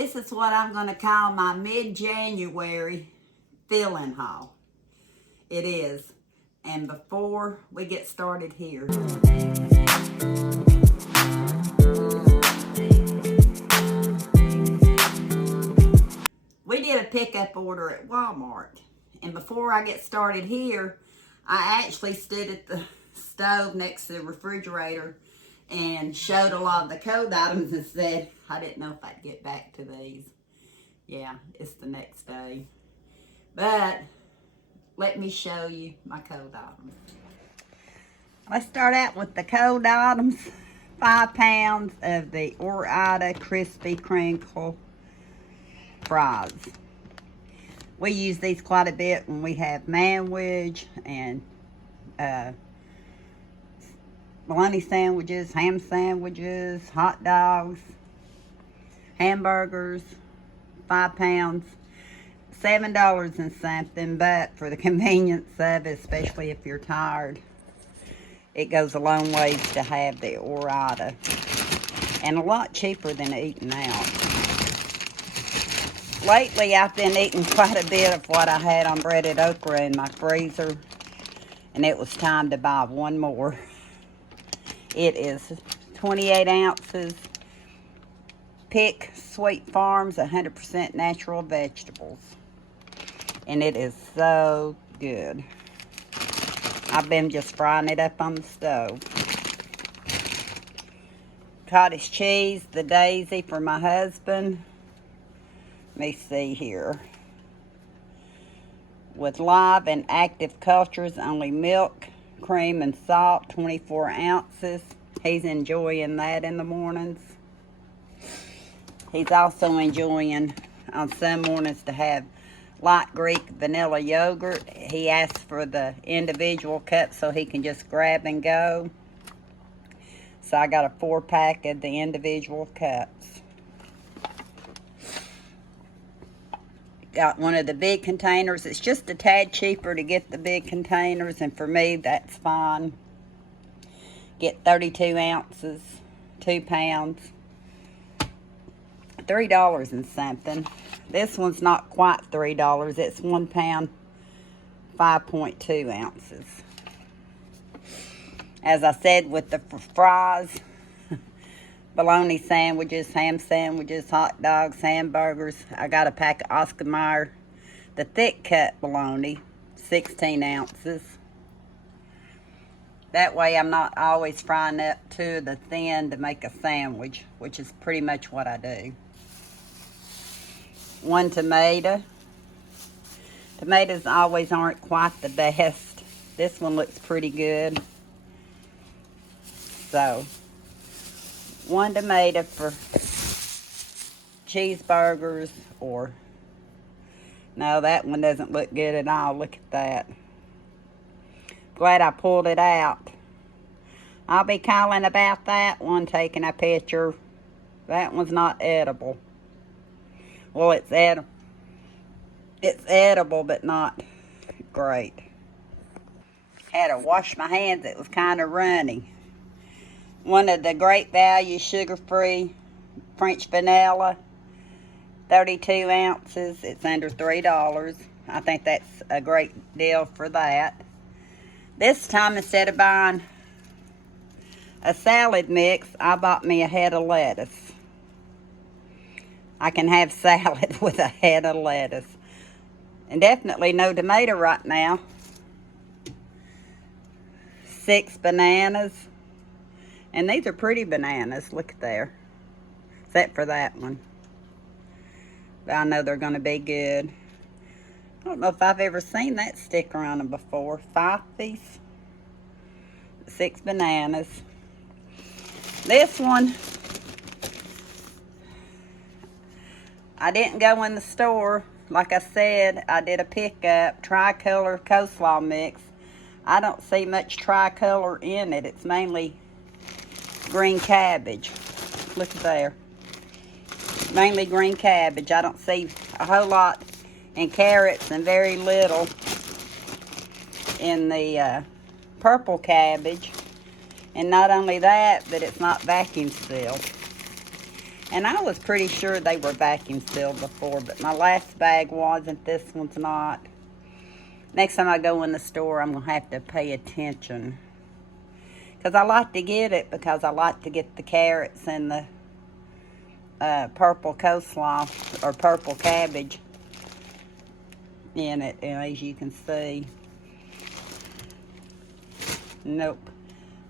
This is what I'm going to call my mid-January fill-in haul. It is. And before we get started here, we did a pickup order at Walmart. And before I get started here, I actually stood at the stove next to the refrigerator and showed a lot of the code items and said, I didn't know if I'd get back to these. Yeah, it's the next day. But let me show you my code items. Let's start out with the code items. 5 pounds of the Ore-Ida Crispy Crinkle fries. We use these quite a bit when we have manwich and bologna sandwiches, ham sandwiches, hot dogs, hamburgers. 5 pounds, $7 and something, but for the convenience of it, especially if you're tired, it goes a long ways to have the Ore-Ida, and a lot cheaper than eating out. Lately, I've been eating quite a bit of what I had on breaded okra in my freezer, and it was time to buy one more. It is 28 ounces. Pick Sweet Farms 100% natural vegetables. And it is so good. I've been just frying it up on the stove. Cottage cheese, the Daisy for my husband. Let me see here. With live and active cultures, only milk, cream, and salt, 24 ounces. He's enjoying that in the mornings. He's also enjoying on some mornings to have light Greek vanilla yogurt. He asks for the individual cup so he can just grab and go. So I got a 4-pack of the individual cups. Got one of the big containers. It's just a tad cheaper to get the big containers, and for me that's fine. Get 32 ounces, 2 pounds, $3 and something. This one's not quite $3. It's 1 pound, 5.2 ounces. As I said, with the fries, bologna sandwiches, ham sandwiches, hot dogs, hamburgers, I got a pack of Oscar Mayer, the thick cut bologna, 16 ounces. That way I'm not always frying up to the thin to make a sandwich, which is pretty much what I do. 1 tomato. Tomatoes always aren't quite the best. This one looks pretty good. So, 1 tomato for cheeseburgers, or, no, that one doesn't look good at all. Look at that. Glad I pulled it out. I'll be calling about that one, taking a picture. That one's not edible. Well, it's edible. It's edible, but not great. Had to wash my hands. It was kind of runny. One of the Great Value sugar-free French vanilla, 32 ounces. It's under $3. I think that's a great deal for that. This time, instead of buying a salad mix, I bought me a head of lettuce. I can have salad with a head of lettuce. And definitely no tomato right now. 6 bananas. And these are pretty bananas. Look there. Except for that one. But I know they're going to be good. I don't know if I've ever seen that sticker on them before. 5 piece. 6 bananas. This one, I didn't go in the store. Like I said, I did a pickup, tricolor coleslaw mix. I don't see much tricolor in it. It's mainly green cabbage. Look there. Mainly green cabbage. I don't see a whole lot in carrots and very little in the purple cabbage. And not only that, but it's not vacuum sealed. And I was pretty sure they were vacuum sealed before, but my last bag wasn't. This one's not. Next time I go in the store, I'm going to have to pay attention. Because I like to get it because I like to get the carrots and the purple coleslaw or purple cabbage in it, as you can see. Nope.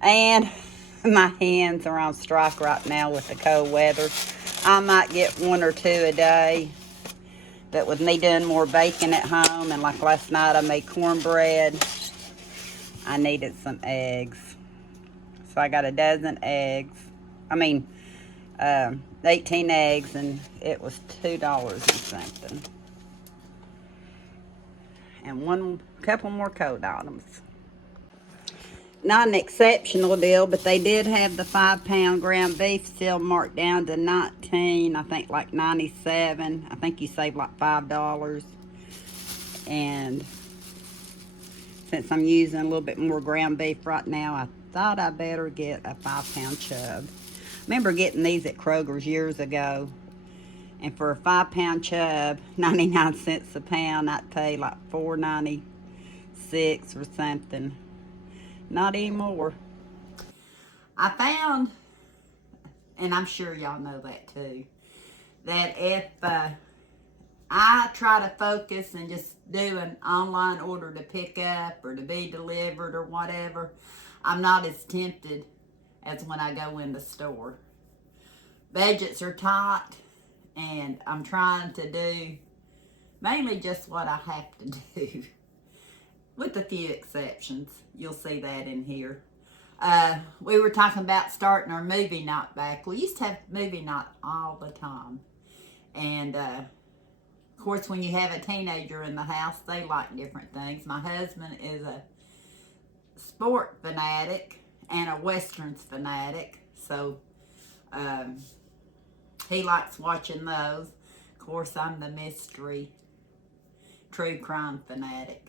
And my hands are on strike right now with the cold weather. I might get 1 or 2 a day. But with me doing more baking at home, and like last night I made cornbread, I needed some eggs. So I got a dozen eggs. 18 eggs, and it was $2 and something. And couple more cold items. Not an exceptional deal, but they did have the 5-pound ground beef still marked down to 19, I think like 97. I think you saved like $5. And since I'm using a little bit more ground beef right now, I thought I better get a 5-pound chub. I remember getting these at Kroger's years ago, and for a 5-pound chub, 99 cents a pound, I'd pay like $4.96 or something. Not anymore. I found, and I'm sure y'all know that too, that if I try to focus and just do an online order to pick up or to be delivered or whatever, I'm not as tempted as when I go in the store. Budgets are tight, and I'm trying to do mainly just what I have to do, with a few exceptions. You'll see that in here. We were talking about starting our movie night back. We used to have movie night all the time. And, of course, when you have a teenager in the house, they like different things. My husband is a sport fanatic and a westerns fanatic. So, he likes watching those. Of course, I'm the mystery, true crime fanatic.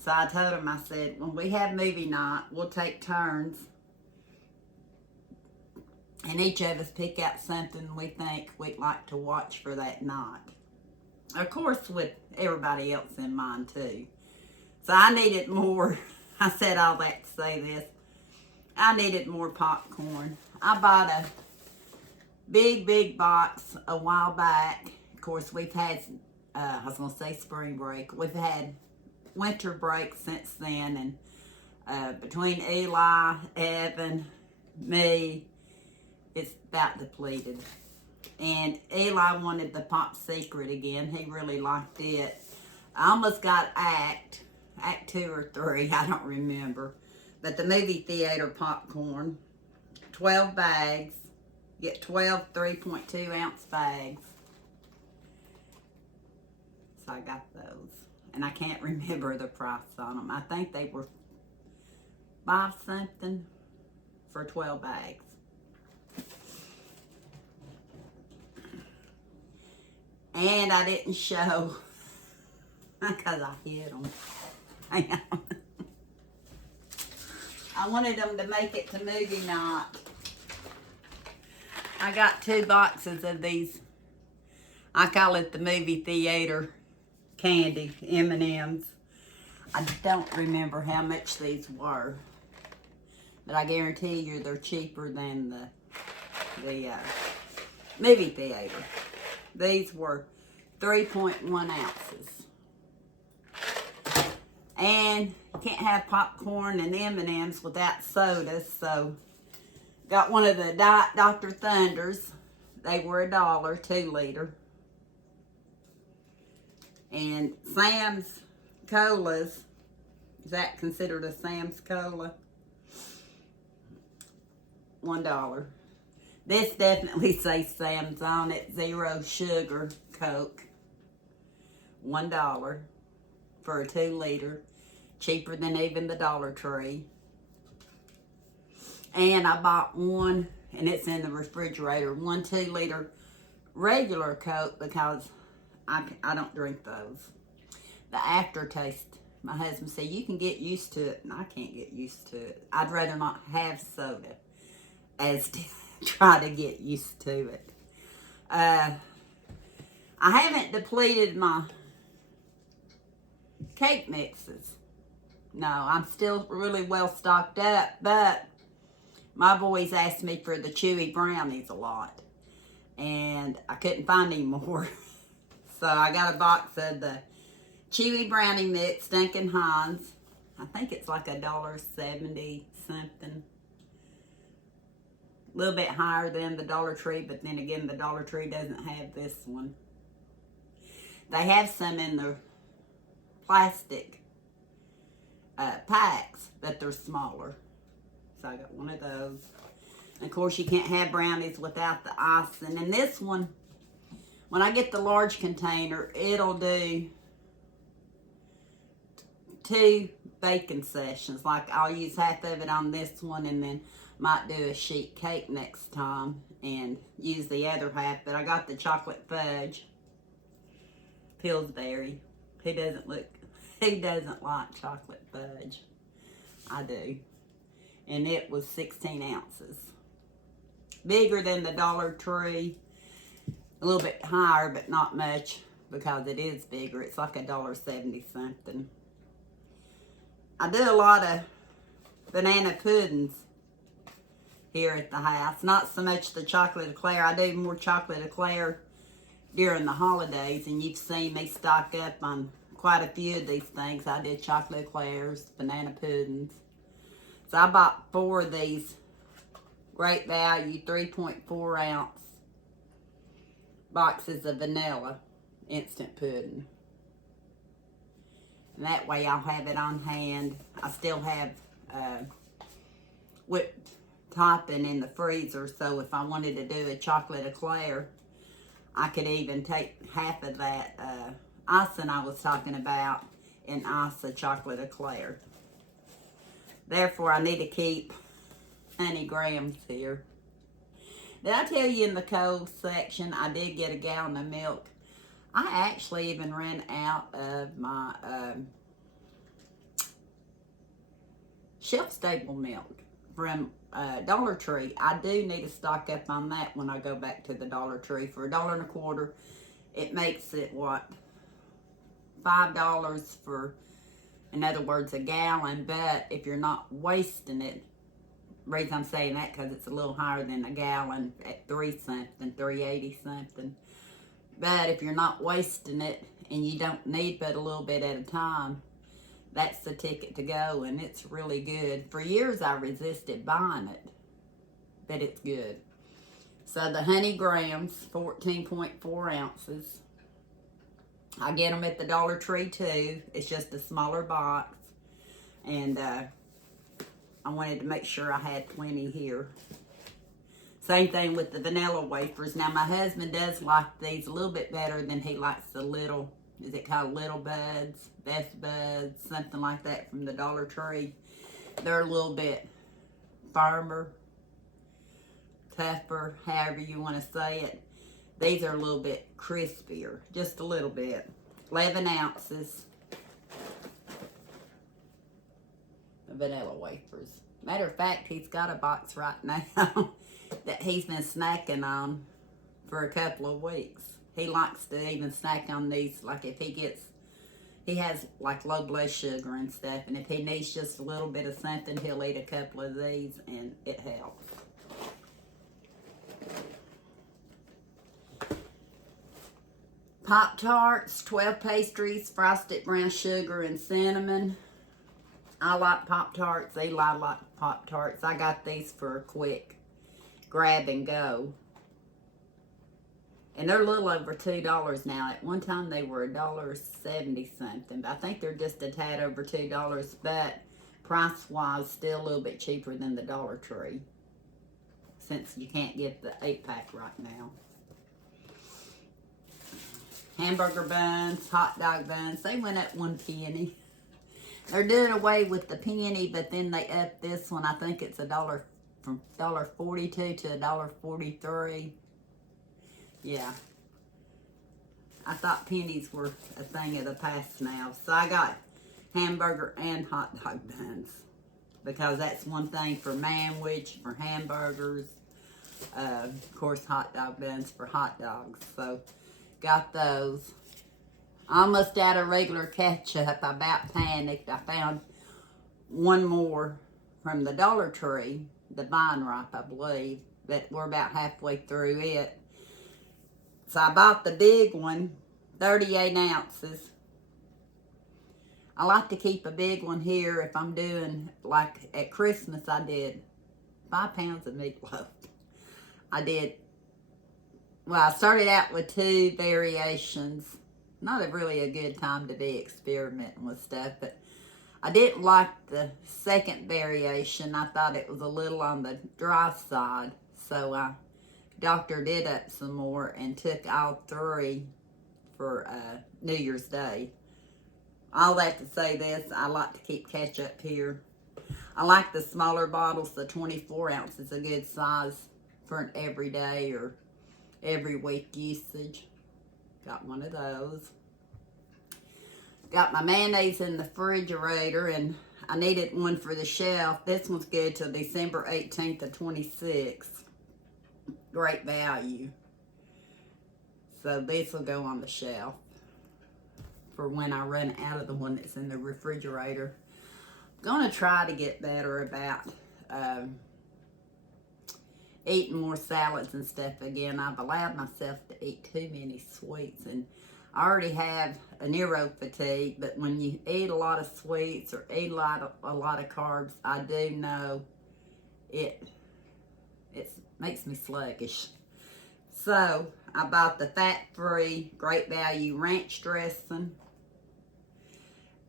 So I told him, I said, when we have movie night, we'll take turns. And each of us pick out something we think we'd like to watch for that night. Of course, with everybody else in mind, too. So I needed more. I said all that to say this. I needed more popcorn. I bought a big box a while back. Of course, we've had, I was going to say spring break. We've had winter break since then, and between Eli, Evan, me, it's about depleted. And Eli wanted the Pop Secret again. He really liked it. I almost got Act 2 or 3, I don't remember. But the movie theater popcorn, 12 bags. You get 12 3.2 ounce bags. So I got those. And I can't remember the price on them. I think they were $5 something for 12 bags. And I didn't show because I hid them. I wanted them to make it to movie night. I got 2 boxes of these. I call it the movie theater candy, M&Ms. I don't remember how much these were, but I guarantee you they're cheaper than the movie theater. These were 3.1 ounces. And you can't have popcorn and M&Ms without sodas, so got one of the Diet Dr. Thunders. They were $1, 2 liter. And Sam's Colas, is that considered a Sam's Cola? $1. This definitely says Sam's on it. 0 sugar Coke. $1 for a 2 liter. Cheaper than even the Dollar Tree. And I bought one, and it's in the refrigerator, 1 2 liter regular Coke because I don't drink those. The aftertaste, my husband said, you can get used to it, and I can't get used to it. I'd rather not have soda as to try to get used to it. I haven't depleted my cake mixes. No, I'm still really well stocked up, but my boys asked me for the chewy brownies a lot, and I couldn't find any more. So I got a box of the chewy brownie mix, Duncan Hines. I think it's like $1.70 something. A little bit higher than the Dollar Tree, but then again, the Dollar Tree doesn't have this one. They have some in the plastic packs, but they're smaller. So I got one of those. And of course, you can't have brownies without the icing. And this one, when I get the large container, it'll do 2 baking sessions. Like, I'll use half of it on this one and then might do a sheet cake next time and use the other half. But I got the chocolate fudge Pillsbury. He doesn't like chocolate fudge. I do. And it was 16 ounces. Bigger than the Dollar Tree. A little bit higher, but not much because it is bigger. It's like $1.70 something. I do a lot of banana puddings here at the house. Not so much the chocolate eclair. I do more chocolate eclair during the holidays, and you've seen me stock up on quite a few of these things. I did chocolate eclairs, banana puddings. So I bought 4 of these great value 3.4 ounce boxes of vanilla instant pudding. And that way I'll have it on hand. I still have whipped topping in the freezer, so if I wanted to do a chocolate eclair, I could even take half of that icing I was talking about and ice a chocolate eclair. Therefore, I need to keep honey grams here. Did I tell you in the cold section I did get a gallon of milk? I actually even ran out of my shelf-stable milk from Dollar Tree. I do need to stock up on that when I go back to the Dollar Tree. For $1.25, it makes it, what, $5 for, in other words, a gallon. But if you're not wasting it, the reason I'm saying that because it's a little higher than a gallon at 3 something, 3.80 something. But if you're not wasting it and you don't need but a little bit at a time, that's the ticket to go, and it's really good. For years I resisted buying it, but it's good. So the honey grams, 14.4 ounces. I get them at the Dollar Tree too. It's just a smaller box, and I wanted to make sure I had plenty here. Same thing with the vanilla wafers. Now, my husband does like these a little bit better than he likes the little, is it called Little Buds, Best Buds, something like that from the Dollar Tree. They're a little bit firmer, tougher, however you want to say it. These are a little bit crispier, just a little bit. 11 ounces of vanilla wafers. Matter of fact, he's got a box right now that he's been snacking on for a couple of weeks. He likes to even snack on these, like if he has like low blood sugar and stuff, and if he needs just a little bit of something, he'll eat a couple of these and it helps. Pop-Tarts, 12 pastries, frosted brown sugar and cinnamon. I like Pop-Tarts. Eli likes Pop-Tarts. I got these for a quick grab and go. And they're a little over $2 now. At one time they were $1.70 something. But I think they're just a tad over $2. But price-wise, still a little bit cheaper than the Dollar Tree, since you can't get the 8-pack right now. Hamburger buns, hot dog buns, they went up 1 penny. They're doing away with the penny, but then they upped this one. I think it's $1 from $1.42 to $1.43. Yeah. I thought pennies were a thing of the past now. So I got hamburger and hot dog buns, because that's one thing for manwich, for hamburgers. Of course, hot dog buns for hot dogs. So, got those. Almost out of regular ketchup. I about panicked. I found one more from the Dollar Tree, the Vine Ripe, I believe, but we're about halfway through it. So I bought the big one, 38 ounces. I like to keep a big one here if I'm doing, like at Christmas I did 5 pounds of meatloaf. I started out with 2 variations. Not really a good time to be experimenting with stuff, but I didn't like the second variation. I thought it was a little on the dry side, so I doctored it up some more and took all 3 for New Year's Day. All that to say this, I like to keep ketchup here. I like the smaller bottles. The 24 ounce is a good size for an everyday or every week usage. Got one of those. Got my mayonnaise in the refrigerator, and I needed one for the shelf. This one's good till December 18th of 26. Great value. So this will go on the shelf for when I run out of the one that's in the refrigerator. I'm going to try to get better about eating more salads and stuff again. I've allowed myself to eat too many sweets, and I already have a neuro fatigue, but when you eat a lot of sweets or eat a lot of carbs, I do know it makes me sluggish. So I bought the fat-free Great Value ranch dressing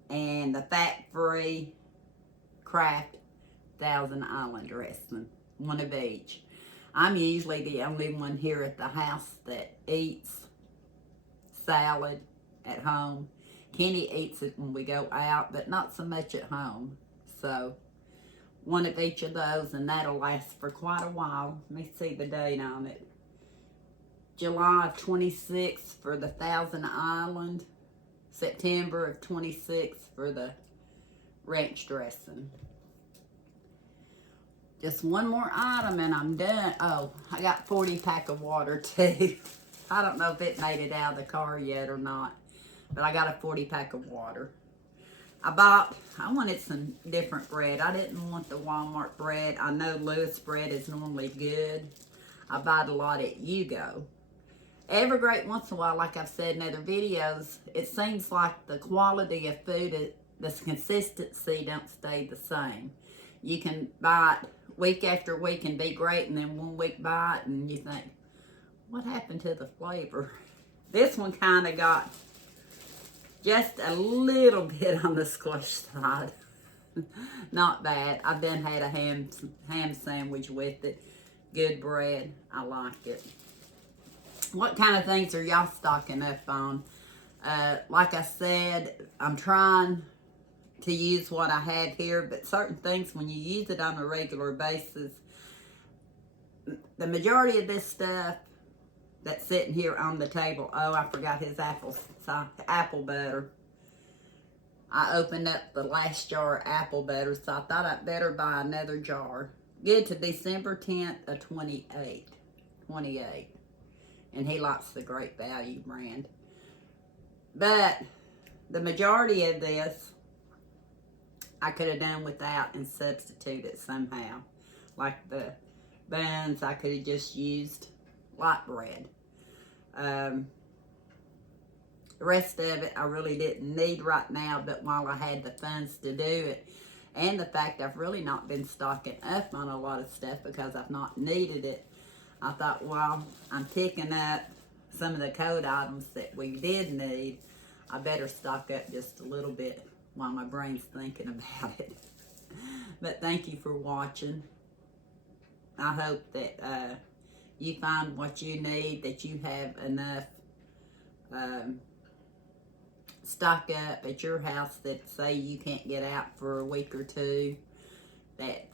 and the fat-free Kraft Thousand Island dressing, one of each. I'm usually the only one here at the house that eats salad at home. Kenny eats it when we go out, but not so much at home. So one of each of those, and that'll last for quite a while. Let me see the date on it. July of 26 for the Thousand Island. September of 26 for the ranch dressing. Just one more item and I'm done. Oh, I got 40 pack of water too. I don't know if it made it out of the car yet or not, but I got a 40 pack of water. I wanted some different bread. I didn't want the Walmart bread. I know Lewis bread is normally good. I buy it a lot at Yugo. Every great once in a while, like I've said in other videos, it seems like the quality of food, the consistency don't stay the same. You can buy it week after week and be great, and then one week buy it and you think, what happened to the flavor? This one kind of got just a little bit on the squash side. Not bad. I've done had a ham sandwich with it. Good bread. I like it. What kind of things are y'all stocking up on? Like I said, I'm trying to use what I have here, but certain things, when you use it on a regular basis, the majority of this stuff that's sitting here on the table, oh, I forgot his apple butter. I opened up the last jar of apple butter, so I thought I'd better buy another jar. Good to December 10th of 28. And he likes the Great Value brand. But the majority of this, I could have done without and substituted somehow. Like the buns, I could have just used light bread. The rest of it, I really didn't need right now, but while I had the funds to do it, and the fact I've really not been stocking up on a lot of stuff because I've not needed it, I thought, well, I'm picking up some of the code items that we did need. I better stock up just a little bit while my brain's thinking about it. But thank you for watching. I hope that you find what you need, that you have enough stock up at your house that say you can't get out for a week or two, that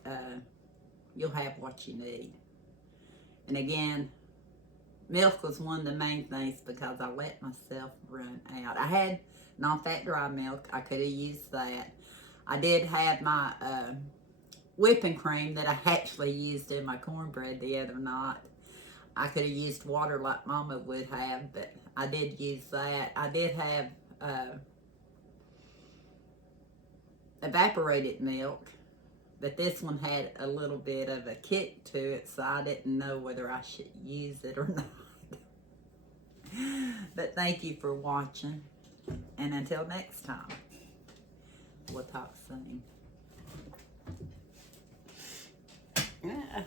you'll have what you need. And again, milk was one of the main things because I let myself run out. I had non-fat dry milk. I could have used that. I did have my whipping cream that I actually used in my cornbread the other night. I could have used water like Mama would have, but I did use that. I did have evaporated milk, but this one had a little bit of a kick to it, so I didn't know whether I should use it or not. But thank you for watching, and until next time, we'll talk soon. Yeah.